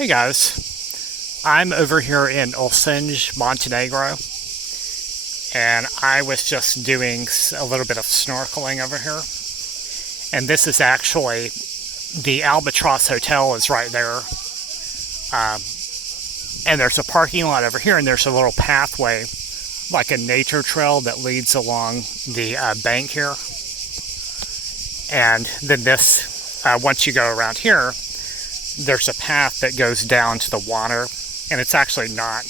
Hey guys, I'm over here in Ulcinj, Montenegro, and I was just doing a little bit of snorkeling over here. And this is actually the Albatross Hotel is right there. And there's a parking lot over here, and there's a little pathway, like a nature trail that leads along the bank here. And then this, once you go around here, there's a path that goes down to the water, and it's actually not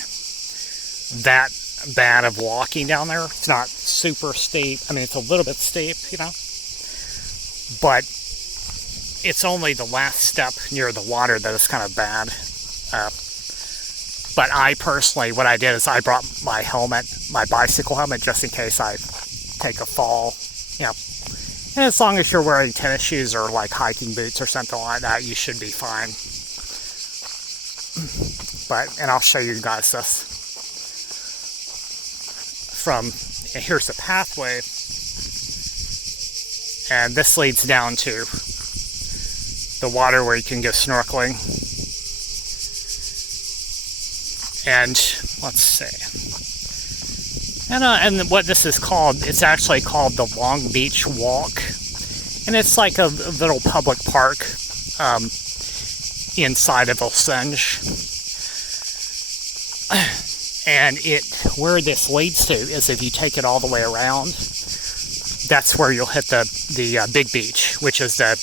that bad of walking down there. It's not super steep. I mean, it's a little bit steep, but it's only the last step near the water that is kind of bad. But I personally, what I did is I brought my helmet, my bicycle helmet, just in case I take a fall, And as long as you're wearing tennis shoes or like hiking boots or something like that, you should be fine. And I'll show you guys this. Here's the pathway. And this leads down to the water where you can go snorkeling. And let's see. And what this is called, it's actually called the Long Beach Walk. And it's like a little public park inside of Ulcinj. And where this leads to is if you take it all the way around, that's where you'll hit the big beach, which is the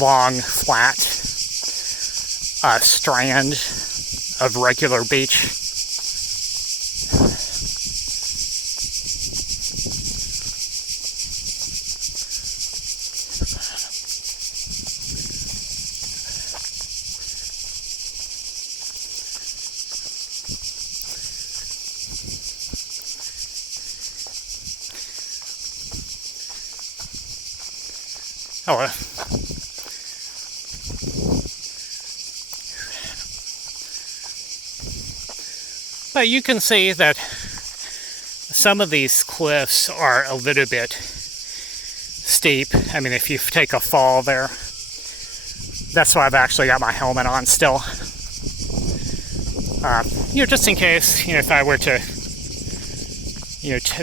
long, flat strand of regular beach. Oh, but you can see that some of these cliffs are a little bit steep. I mean, if you take a fall there, that's why I've actually got my helmet on still. Just in case, if I were to,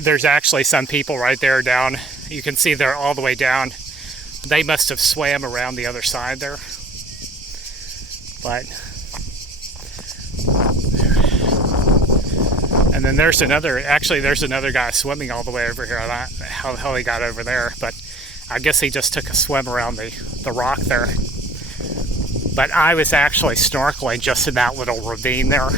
there's actually some people right there down. You can see they're all the way down. They must have swam around the other side there. And then there's another guy swimming all the way over here. I don't know how the hell he got over there, but I guess he just took a swim around the rock there. But I was actually snorkeling just in that little ravine there.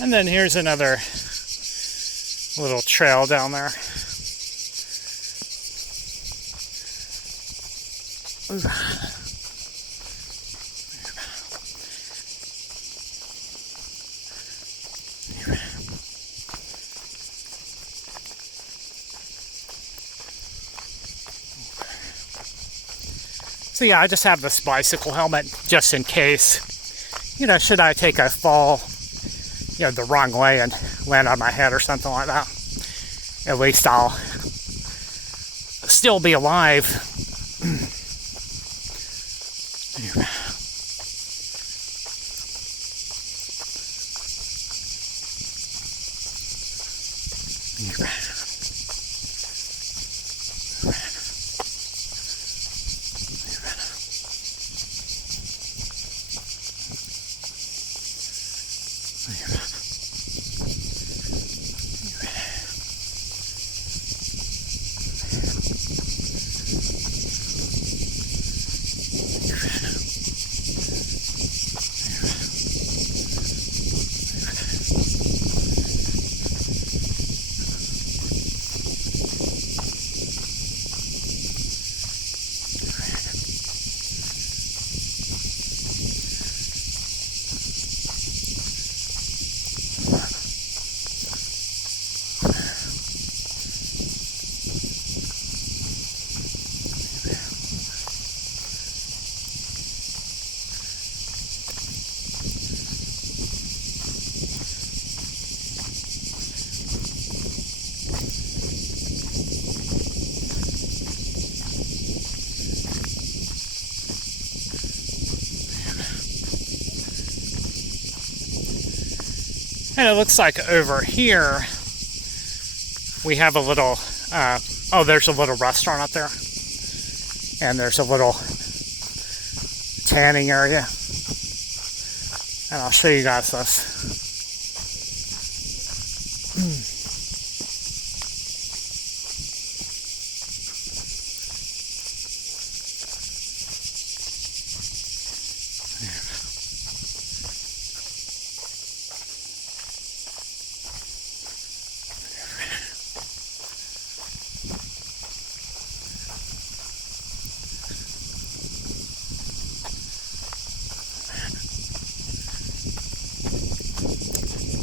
And then here's another little trail down there. So yeah, I just have this bicycle helmet just in case, should I take a fall, the wrong way and land on my head or something like that. At least I'll still be alive. And it looks like over here we have a little, oh, there's a little restaurant up there. And there's a little tanning area. And I'll show you guys this.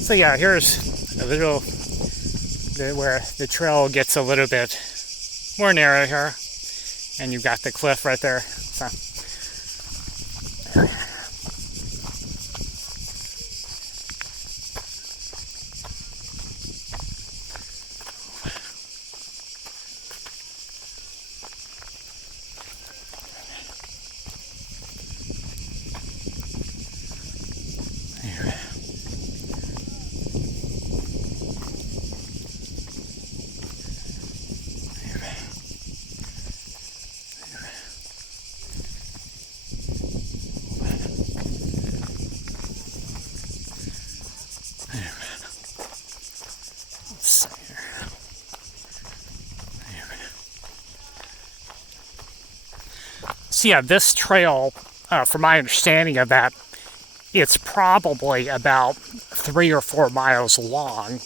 So yeah, here's a little where the trail gets a little bit more narrow here, and you've got the cliff right there. So So yeah, this trail, from my understanding of that, it's probably about 3 or 4 miles long,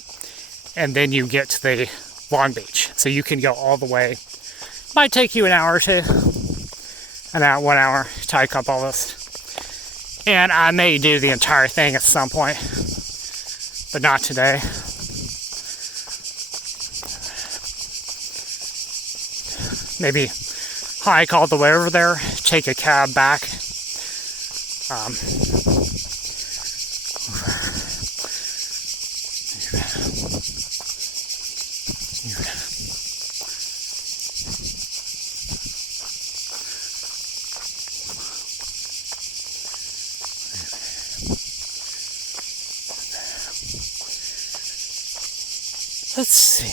and then you get to the Long Beach. So you can go all the way. Might take you an hour or two, 1 hour to hike up all this. And I may do the entire thing at some point, but not today. Maybe hike all the way over there, take a cab back. Let's see.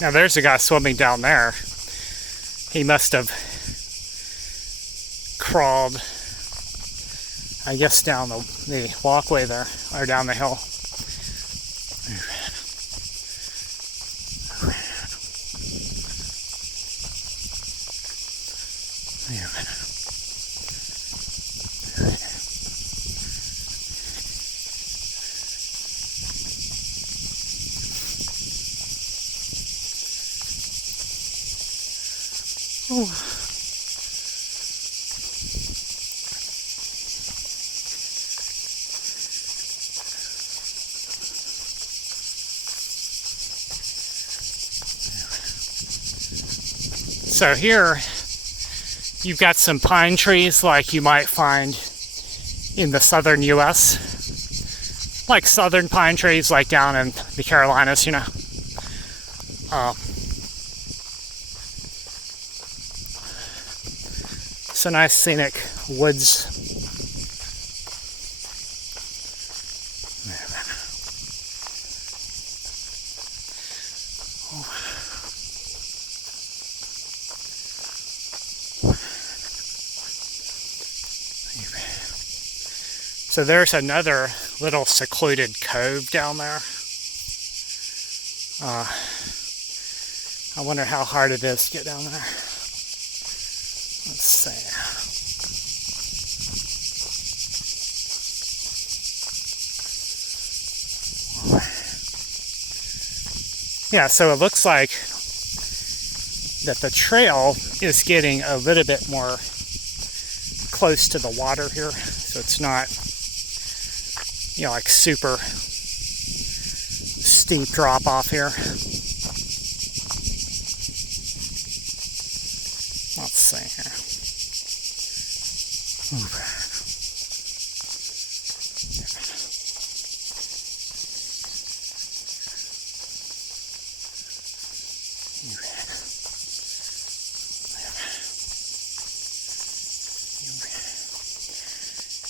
Now there's a guy swimming down there. He must have crawled, I guess, down the walkway there, or down the hill. Oh. So here you've got some pine trees like you might find in the southern US, like southern pine trees like down in the Carolinas, you know. So nice scenic woods. So there's another little secluded cove down there. I wonder how hard it is to get down there. Let's see. Yeah, so it looks like that the trail is getting a little bit more close to the water here. So it's not, you know, like super steep drop off here. Let's see here.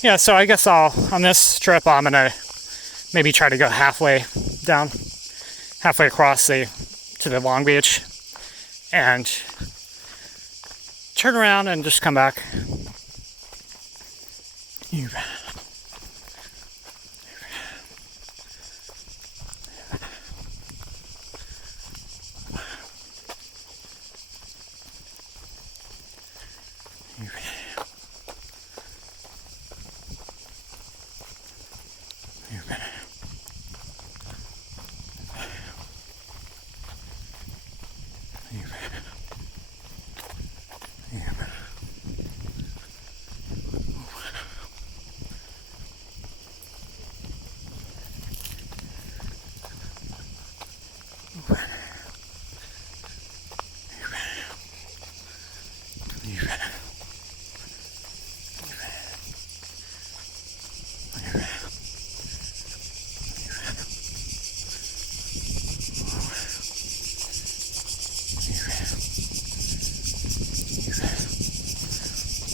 Yeah, so I guess on this trip, I'm gonna maybe try to go halfway across to the Long Beach, and turn around and just come back.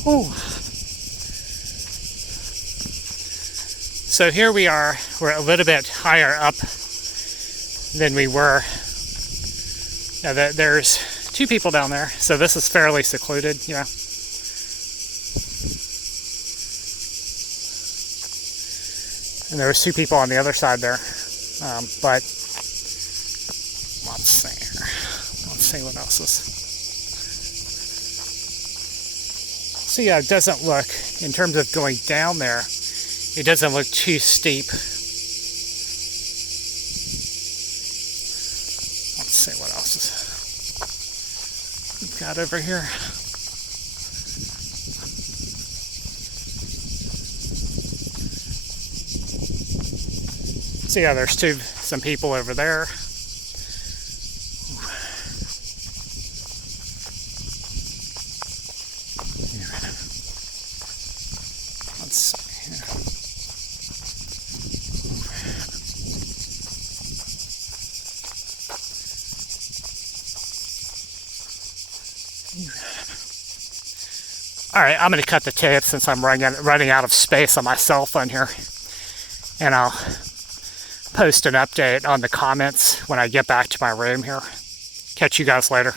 Ooh. So here we are, we're a little bit higher up than we were. Now there's two people down there, so this is fairly secluded, you know. And there was two people on the other side there, but let's see what else is. So yeah, it doesn't look, in terms of going down there, it doesn't look too steep. Let's see what else we've got over here. So yeah, there's some people over there. Let's see here. All right, I'm going to cut the tape since I'm running out of space on my cell phone here, and I'll post an update on the comments when I get back to my room here. Catch you guys later.